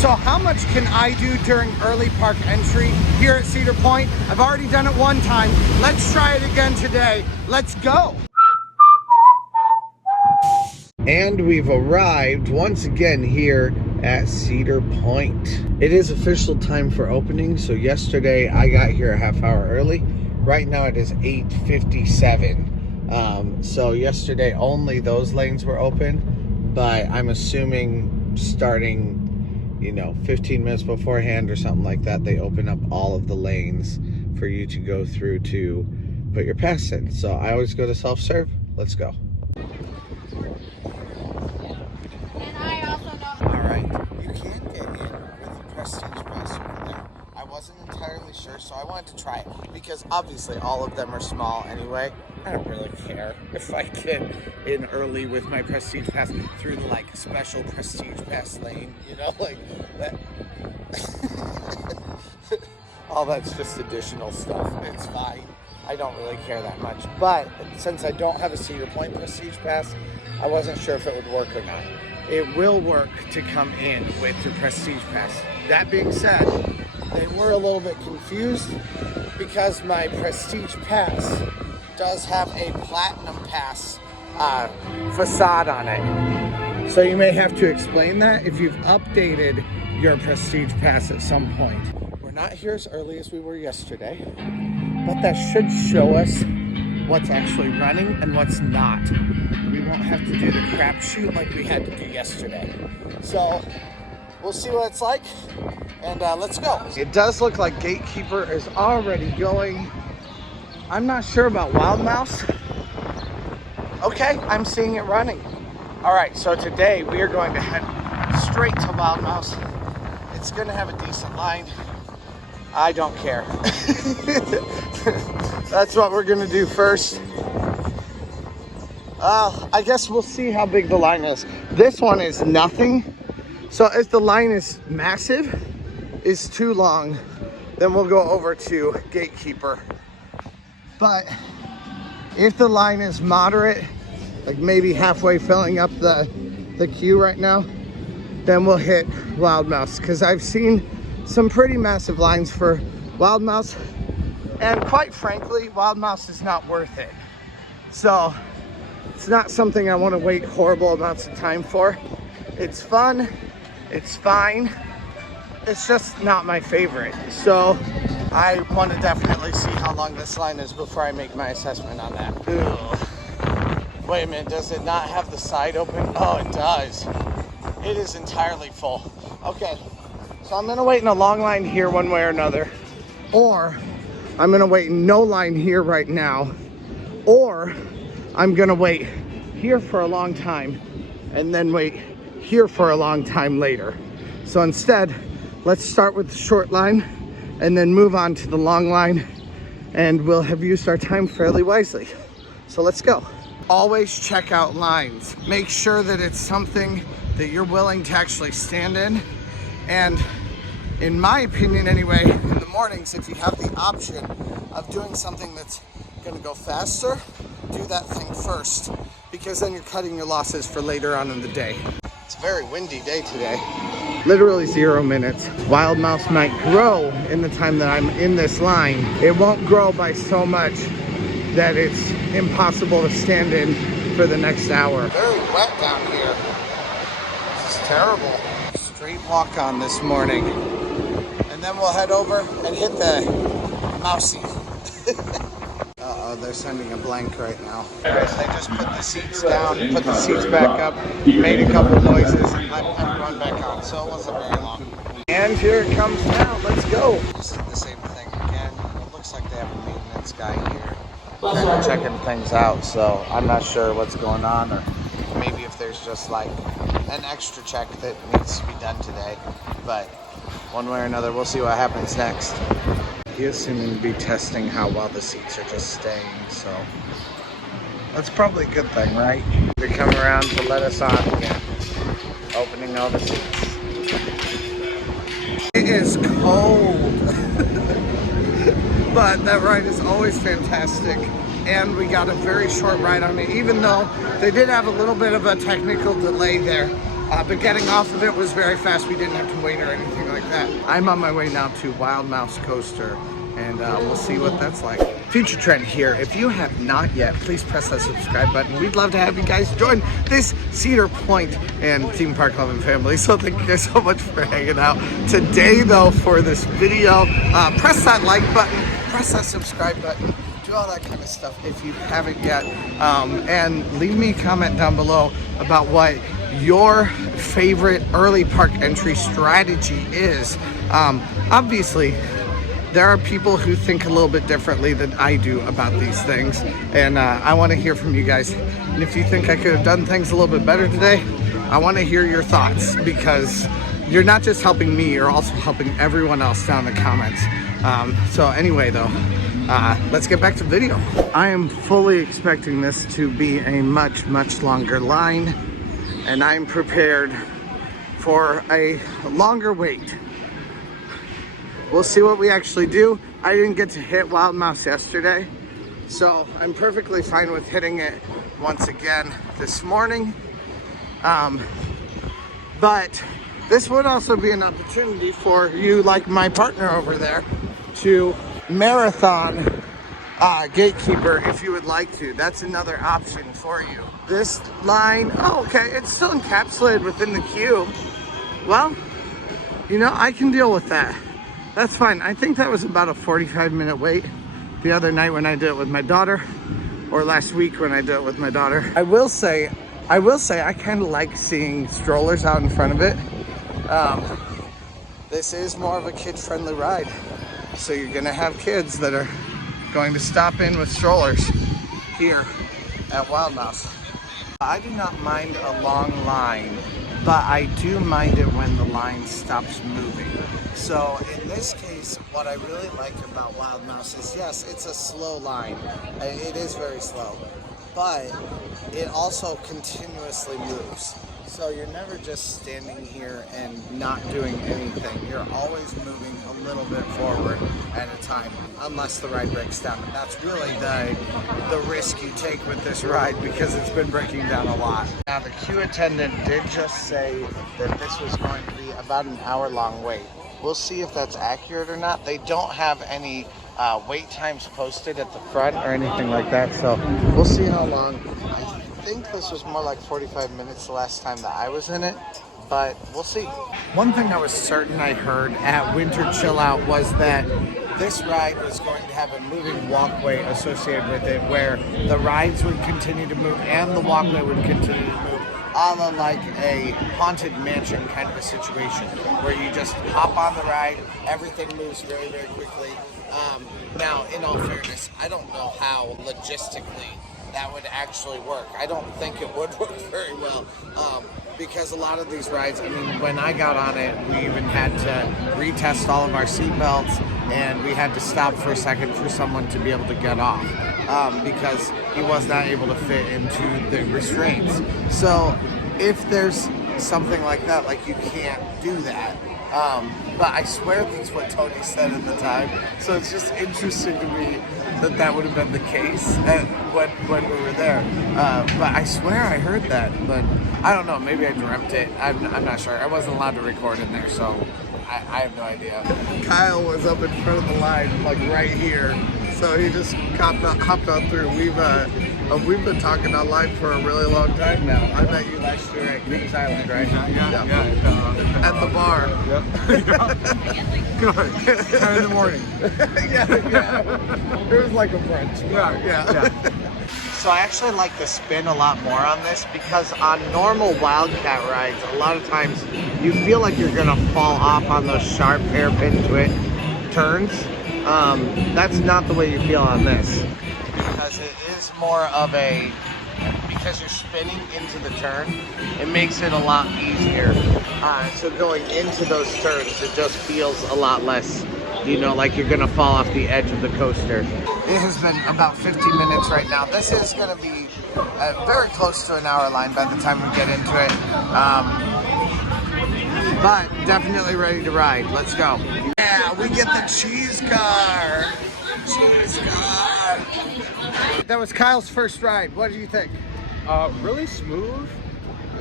So how much can I do during early park entry here at Cedar Point? I've already done it one time. Let's try it again today. Let's go. And we've arrived once again here at Cedar Point. It is official time for opening. So yesterday I got here a half hour early. Right now it is 8:57. So yesterday only those lanes were open, but I'm assuming starting, 15 minutes beforehand or something like that, they open up all of the lanes for you to go through to put your pass in. So I always go to self-serve. Let's go. You can get in with the Prestige Pass over there. I wasn't entirely sure, so I wanted to try it because obviously all of them are small anyway. I don't really care if I get in early with my Prestige Pass through the special Prestige Pass lane, like that. All that's just additional stuff. It's fine. I don't really care that much. But since I don't have a Cedar Point Prestige Pass, I wasn't sure if it would work or not. It will work to come in with your Prestige Pass. That being said, they were a little bit confused because my Prestige Pass does have a Platinum Pass facade on it. So you may have to explain that if you've updated your Prestige Pass at some point. We're not here as early as we were yesterday, but that should show us what's actually running and what's not. We won't have to do the crapshoot like we had to do yesterday. So we'll see what it's like, and let's go. It does look like Gatekeeper is already going. I'm not sure about Wild Mouse. Okay, I'm seeing it running. All right, so today we are going to head straight to Wild Mouse. It's gonna have a decent line. I don't care. That's what we're gonna do first. I guess we'll see how big the line is. This one is nothing. So if the line is massive, is too long, then we'll go over to Gatekeeper. But if the line is moderate, like maybe halfway filling up the queue right now, then we'll hit Wild Mouse, because I've seen some pretty massive lines for Wild Mouse, and quite frankly, Wild Mouse is not worth it. So it's not something I want to wait horrible amounts of time for. It's fun, it's fine, it's just not my favorite. So I want to definitely see how long this line is before I make my assessment on that. Ugh. Wait a minute, does it not have the side open? Oh, it does. It is entirely full. Okay, so I'm gonna wait in a long line here one way or another, or I'm gonna wait in no line here right now, or I'm gonna wait here for a long time and then wait here for a long time later. So instead, let's start with the short line and then move on to the long line, and we'll have used our time fairly wisely. So let's go. Always check out lines. Make sure that it's something that you're willing to actually stand in. And in my opinion anyway, in the mornings, if you have the option of doing something that's gonna go faster, do that thing first, because then you're cutting your losses for later on in the day. It's a very windy day today. Literally 0 minutes. Wild Mouse might grow in the time that I'm in this line. It won't grow by so much that it's impossible to stand in for the next hour. Very wet down here. This is terrible. Straight walk on this morning. And then we'll head over and hit the mousey. Uh-oh, they're sending a blank right now. Guys, they just put the seats down, put the seats back up, made a couple noises, and let everyone back on, so it wasn't very long. And here it comes now, let's go. This is the same thing again. It looks like they have a maintenance guy here. And they're checking things out, so I'm not sure what's going on, or maybe if there's just like an extra check that needs to be done today. But one way or another, we'll see what happens next. He is seeming to be testing how well the seats are just staying, so that's probably a good thing, right? They come around to let us on again, opening all the seats. It is cold, but that ride is always fantastic, and we got a very short ride on it, even though they did have a little bit of a technical delay there. but getting off of it was very fast. We didn't have to wait or anything like that. I'm on my way now to Wild Mouse Coaster, and we'll see what that's like. Future trend here, if you have not yet, please press that subscribe button. We'd love to have you guys join this Cedar Point and theme park loving family. So thank you guys so much for hanging out today though for this video. Press that like button, press that subscribe button, do all that kind of stuff if you haven't yet, and leave me a comment down below about what your favorite early park entry strategy is. Obviously there are people who think a little bit differently than I do about these things, and I want to hear from you guys. And if you think I could have done things a little bit better today, I want to hear your thoughts, because you're not just helping me, you're also helping everyone else down in the comments. So anyway though, let's get back to the video. I am fully expecting this to be a much longer line, and I'm prepared for a longer wait. We'll see what we actually do. I didn't get to hit Wild Mouse yesterday, so I'm perfectly fine with hitting it once again this morning. But this would also be an opportunity for you, like my partner over there, to marathon Gatekeeper if you would like to. That's another option for you. This line, oh, okay, it's still encapsulated within the queue. Well, you know, I can deal with that. That's fine. I think that was about a 45-minute wait the other night when I did it with my daughter, or last week when I did it with my daughter. I will say I kind of like seeing strollers out in front of it. This is more of a kid-friendly ride, so you're gonna have kids that are going to stop in with strollers here at Wild Mouse. I do not mind a long line, but I do mind it when the line stops moving. So in this case, what I really like about Wild Mouse is, yes, it's a slow line. It is very slow, but it also continuously moves. So you're never just standing here and not doing anything. You're always moving a little bit forward at a time, unless the ride breaks down. And that's really the risk you take with this ride, because it's been breaking down a lot. Now the queue attendant did just say that this was going to be about an hour-long wait. We'll see if that's accurate or not. They don't have any wait times posted at the front or anything like that, so we'll see how long. I think this was more like 45 minutes the last time that I was in it, but we'll see. One thing I was certain I heard at Winter Chill Out was that this ride was going to have a moving walkway associated with it, where the rides would continue to move and the walkway would continue to move, a la like a Haunted Mansion kind of a situation, where you just hop on the ride, everything moves very quickly. Now, in all fairness, I don't know how logistically that would actually work. I don't think it would work very well, because a lot of these rides, I mean, when I got on it, we even had to retest all of our seatbelts, and we had to stop for a second for someone to be able to get off, because he was not able to fit into the restraints. So if there's something like that, like, you can't do that. But I swear that's what Tony said at the time. So it's just interesting to me that that would have been the case when we were there. But I swear I heard that, but I don't know, maybe I dreamt it. I'm not sure. I wasn't allowed to record in there, so I have no idea. Kyle was up in front of the line, like right here. So he just hopped on through. We've been talking online for a really long time now. I met you last year at Kings Island, right? Yeah. At the bar. Yep. Good. 10 in the morning. yeah. It was like a brunch. Yeah. So I actually like the spin a lot more on this, because on normal Wildcat rides, a lot of times you feel like you're gonna fall off on those sharp hairpin turns. That's not the way you feel on this, because it is more of a, because you're spinning into the turn, it makes it a lot easier. So going into those turns, it just feels a lot less, you know, like you're gonna fall off the edge of the coaster. It has been about 50 minutes right now. This is gonna be very close to an hour line by the time we get into it. But definitely ready to ride. Let's go. Yeah, we get the cheese car. Cheese car. That was Kyle's first ride. What do you think? Really smooth.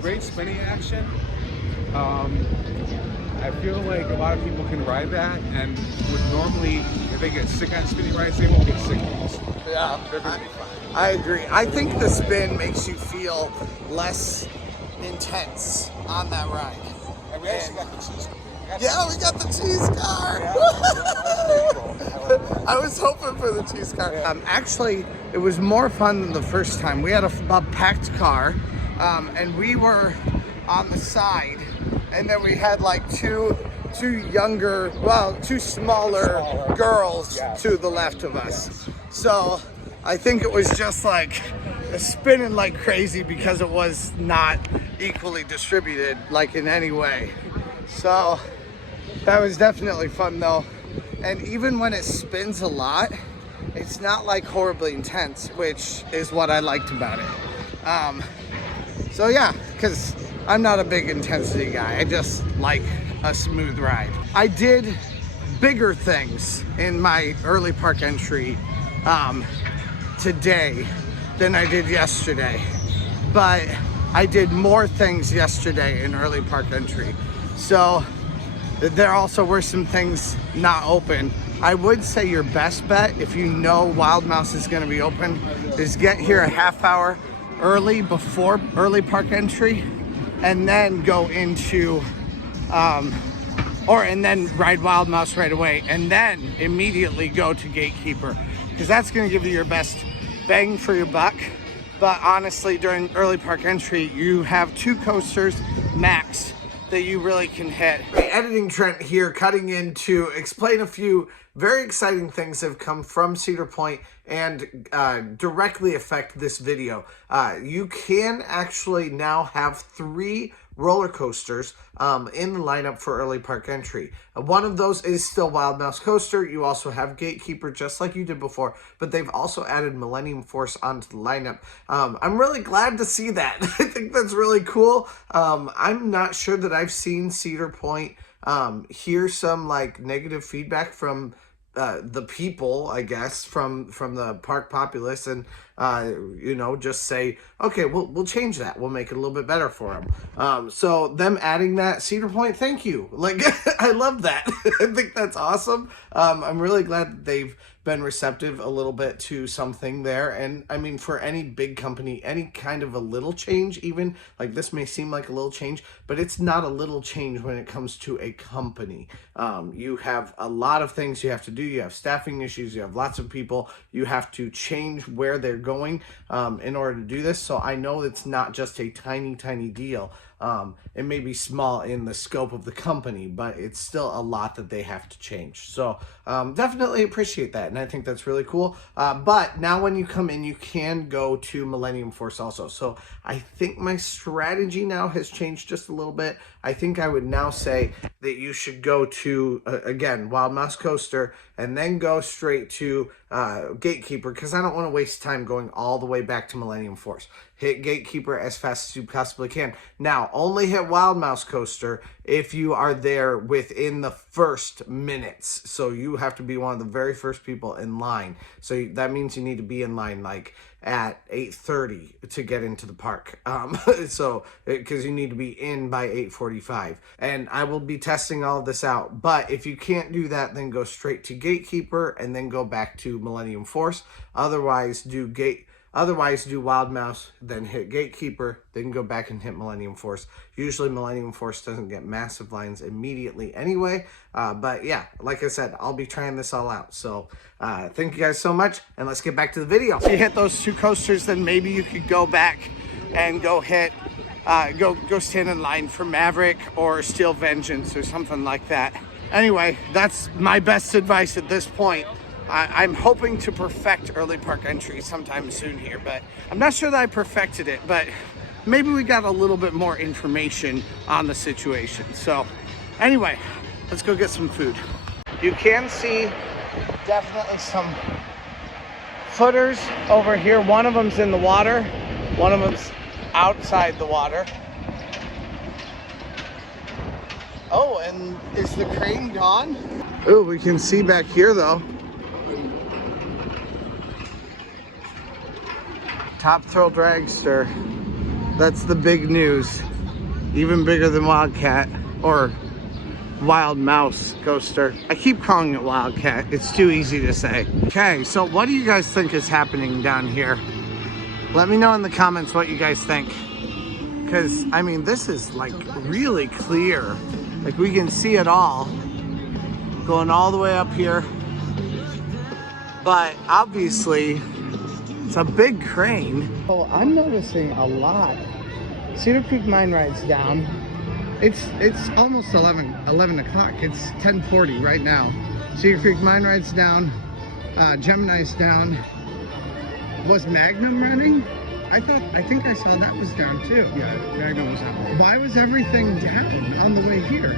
Great spinning action. I feel like a lot of people can ride that, and would normally, if they get sick on spinning rides, they won't get sick on this. Yeah, they're gonna be fine. I agree. I think the spin makes you feel less intense on that ride. And we actually got the cheese car. Yeah, we got the cheese car. Yeah. I was hoping for the cheese car. Actually, it was more fun than the first time. We had a packed car, and we were on the side, and then we had like two smaller girls to the left of us. Yes. So I think it was just like spinning like crazy because it was not equally distributed like in any way. So that was definitely fun though. And even when it spins a lot, it's not like horribly intense, which is what I liked about it. So yeah, because I'm not a big intensity guy. I just like a smooth ride. I did bigger things in my early park entry today than I did yesterday. But I did more things yesterday in early park entry. So there also were some things not open. I would say your best bet, if you know Wild Mouse is gonna be open, is get here a half hour early before early park entry, and then go into, and then ride Wild Mouse right away, and then immediately go to Gatekeeper, because that's gonna give you your best bang for your buck. But honestly, during early park entry, you have 2 coasters max that you really can hit. Editing Trent here, cutting in to explain a few very exciting things that have come from Cedar Point and directly affect this video. You can actually now have 3 roller coasters in the lineup for early park entry. One of those is still Wild Mouse Coaster. You also have Gatekeeper, just like you did before, but they've also added Millennium Force onto the lineup. I'm really glad to see that. I think that's really cool. I'm not sure that I've seen Cedar Point hear some like negative feedback from the people, I guess, from the park populace, and you know, just say, okay, we'll change that. We'll make it a little bit better for them. So them adding that, Cedar Point, thank you. Like, I love that. I think that's awesome. I'm really glad that they've been receptive a little bit to something there. And I mean, for any big company, any kind of a little change, even like this may seem like a little change, but it's not a little change when it comes to a company. You have a lot of things you have to do. You have staffing issues. You have lots of people. You have to change where they're going in order to do this. So I know it's not just a tiny deal. It may be small in the scope of the company, but it's still a lot that they have to change. So definitely appreciate that, and I think that's really cool. But now when you come in, you can go to Millennium Force also. So I think my strategy now has changed just a little bit. I think I would now say that you should go to, again, Wild Mouse Coaster, and then go straight to Gatekeeper, because I don't want to waste time going all the way back to Millennium Force. Hit Gatekeeper as fast as you possibly can. Now, only hit Wild Mouse Coaster if you are there within the first minutes. So you have to be one of the very first people in line. So that means you need to be in line like at 8:30 to get into the park. So because you need to be in by 8:45. And I will be testing all of this out. But if you can't do that, then go straight to Gatekeeper and then go back to Millennium Force. Otherwise, do Wild Mouse, then hit Gatekeeper, then go back and hit Millennium Force. Usually Millennium Force doesn't get massive lines immediately anyway. But yeah, like I said, I'll be trying this all out. So thank you guys so much, and let's get back to the video. If you hit those 2 coasters, then maybe you could go back and go hit, go stand in line for Maverick or Steel Vengeance or something like that. Anyway, that's my best advice at this point. I'm hoping to perfect early park entry sometime soon here, but I'm not sure that I perfected it, but maybe we got a little bit more information on the situation. So anyway, let's go get some food. You can see definitely some footers over here. One of them's in the water, one of them's outside the water. Oh, and is the crane gone? Oh, we can see back here though. Top Thrill Dragster. That's the big news. even bigger than Wildcat or Wild Mouse coaster. I keep calling it Wildcat. It's too easy to say. Okay, so what do you guys think is happening down here? Let me know in the comments what you guys think. Because, I mean, this is like really clear. Like we can see it all going all the way up here. But obviously, it's a big crane. Oh, I'm noticing a lot. Cedar Creek Mine Ride's down. It's almost 11 o'clock. It's 10:40 right now. Cedar Creek Mine Ride's down. Gemini's down. Was Magnum running? I think I saw that was down too. Yeah, Wagner was out. Why was everything down on the way here?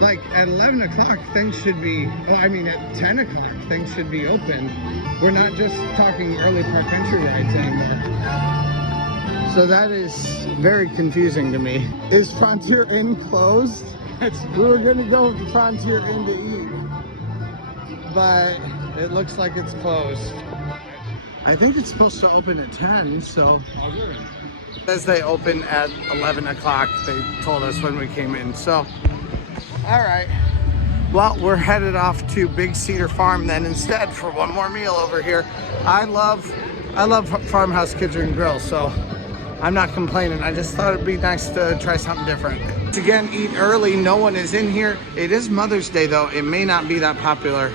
Like at 11 o'clock, things should be, well, I mean at 10 o'clock, things should be open. We're not just talking early park entry rides anymore. So that is very confusing to me. Is Frontier Inn closed? We were gonna go to Frontier Inn to eat, but it looks like it's closed. I think it's supposed to open at 10, so. It says they open at 11 o'clock. They told us when we came in, so. All right. Well, we're headed off to Big Cedar Farm then instead for one more meal over here. I love Farmhouse Kitchen Grill, so I'm not complaining. I just thought it'd be nice to try something different. Again, eat early. No one is in here. It is Mother's Day though. It may not be that popular.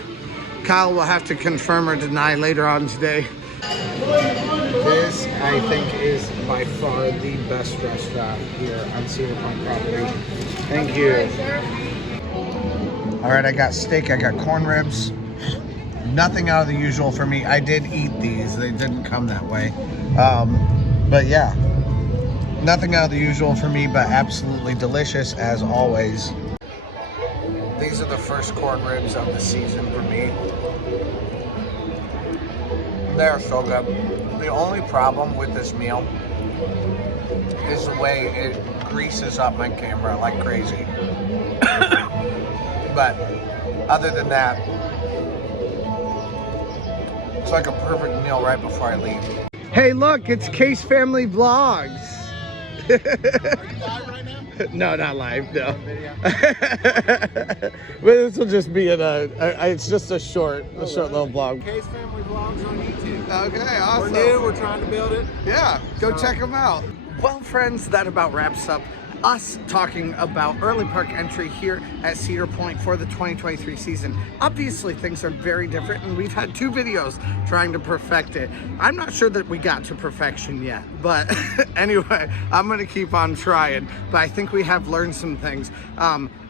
Kyle will have to confirm or deny later on today. This, I think, is by far the best restaurant here on Cedar Point property. Thank you. All right, I got steak, I got corn ribs. Nothing out of the usual for me. I did eat these, they didn't come that way. But yeah, nothing out of the usual for me, but absolutely delicious as always. These are the first corn ribs of the season for me. They're so good. The only problem with this meal is the way it greases up my camera like crazy. But other than that, it's like a perfect meal right before I leave. Hey, look, it's Case Family Vlogs. Are you live right now? No, not live, no. But this will just be it's just a short little vlog. Case Family Vlogs on YouTube. Okay, awesome. We're new, we're trying to build it. Yeah, go check them out. Well, friends, that about wraps up us talking about early park entry here at Cedar Point for the 2023 season. Obviously, things are very different, and we've had 2 videos trying to perfect it. I'm not sure that we got to perfection yet, but anyway, I'm gonna keep on trying. But I think we have learned some things.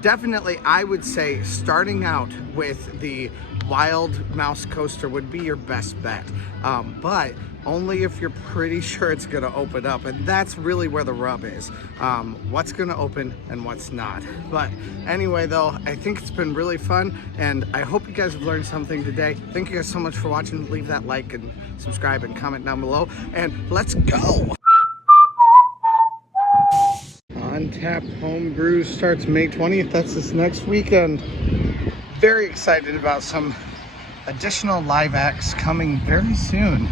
Definitely, I would say starting out with the Wild Mouse coaster would be your best bet, but only if you're pretty sure it's gonna open up, and that's really where the rub is. What's gonna open and what's not. But anyway though, I think it's been really fun, and I hope you guys have learned something today. Thank you guys so much for watching. Leave that like and subscribe and comment down below, and let's go. On Tap Homebrew starts May 20th. That's this next weekend. Very excited about some additional live acts coming very soon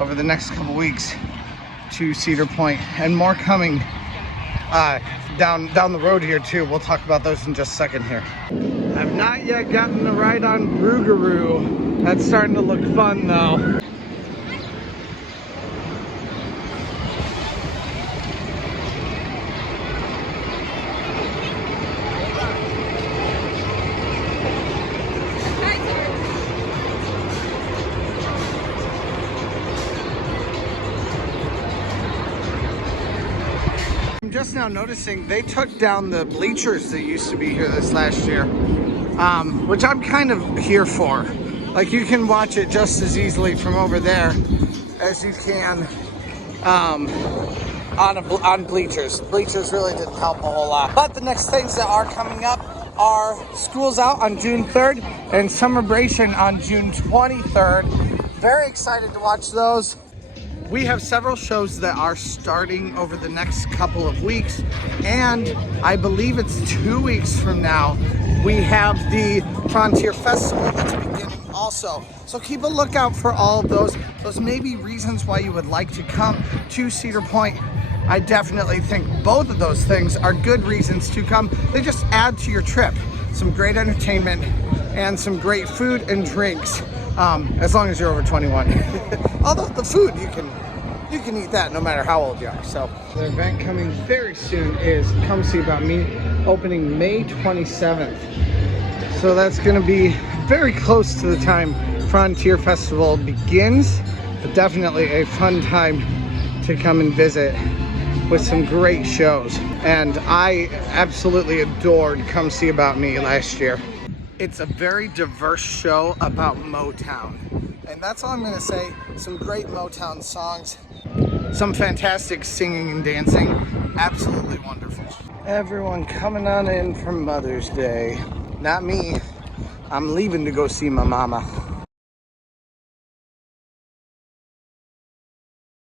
over the next couple weeks to Cedar Point, and more coming down the road here too. We'll talk about those in just a second here. I've not yet gotten the ride on Broogaroo. That's starting to look fun though. I'm just now noticing they took down the bleachers that used to be here this last year, which I'm kind of here for. Like, you can watch it just as easily from over there as you can on bleachers. Bleachers really didn't help a whole lot. But the next things that are coming up are School's Out on June 3rd and Summerbration on June 23rd. Very excited to watch those. We have several shows that are starting over the next couple of weeks, and I believe it's 2 weeks from now, we have the Frontier Festival that's beginning also. So keep a lookout for all of those. Those may be reasons why you would like to come to Cedar Point I definitely think both of those things are good reasons to come. They just add to your trip. Some great entertainment and some great food and drinks, as long as you're over 21. Although the food, you can eat that no matter how old you are. So the event coming very soon is Come See About Me, opening May 27th. So that's gonna be very close to the time Frontier Festival begins, but definitely a fun time to come and visit with some great shows. And I absolutely adored Come See About Me last year. It's a very diverse show about Motown. And that's all I'm gonna say. Some great Motown songs, some fantastic singing and dancing, absolutely wonderful. Everyone coming on in for Mother's Day. Not me, I'm leaving to go see my mama.